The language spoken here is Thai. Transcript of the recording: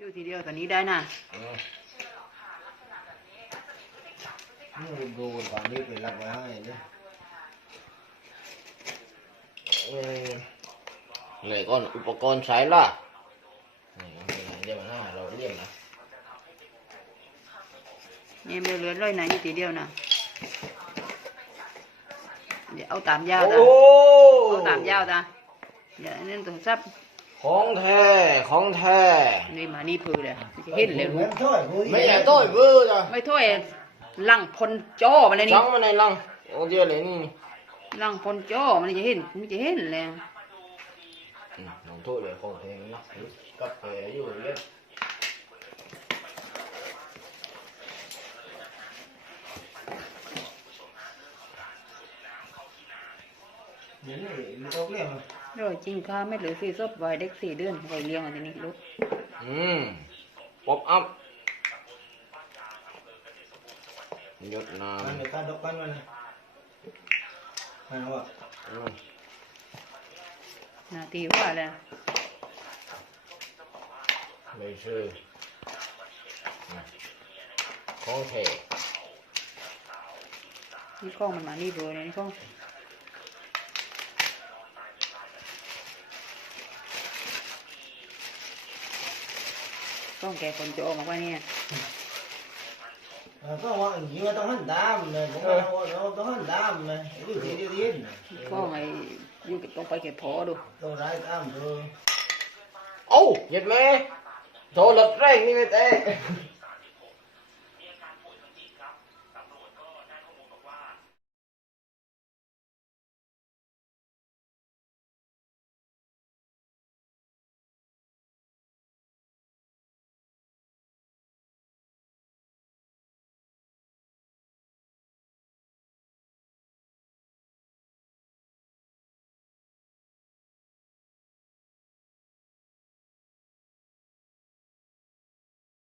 อยู่ทีเดียวตอนนี้ได้นะนี่ดูก่อนนี้เป็นรับไว้ให้ดิเออเลยก่อนอุปกรณ์ใช้ล่ะนี่เดี๋ยวนะเราเรียกนะเนี่ยไม่เหลือร้อยไหนอยู่ทีเดียวนะเดี๋ยวเอาตามยาวโอ้ตาเอาตามยาวตาเดี๋ยวอันนี้ต้องซับ ของแท้ของแท้นี่มานี่พือเลยมันจะเห็นเลยเหมือนถ้วยคุยไม่ใช่ต้อยเวอร์จ้ะไม่ถ้วยลังพลจ้อมาเลยนี่จังมาในลังโอ้เดียวเลยนี่ลังพลจ้อมันจะเห็นมันจะเห็นเลยอืมน้องโทษเลยของแท้นะกับแผลอยู่เลย เดี๋ยวนี้มันต้องเรียกมันร้อยจริงค่าไม่เหลือสี่ซบไว้เด็กสี่เดือนไว้เลี้ยงอันนี้ลูกอืมป๊อปอัพหยดน้มันในการดกกันมันนะมันว่าำอืมนาทีว่าแล้วไม่ชื่อนะของแท้นี่กล้องมันมานี่พือเลยนี่กล้อง กล้องแกคนจ้อมาว่าเนี่ยก็ว่าอย่างนี้ว่าต้องหันตามเลยผมว่าเราต้องหันตามเลยดูทีเดียวดีนกล้องไอ้อยู่กับต้องไปเก็บพอดูต้องร้ายตามเธอเอ้าเหยียดแม่โทรหลัดแรงนี่ไม่เตะ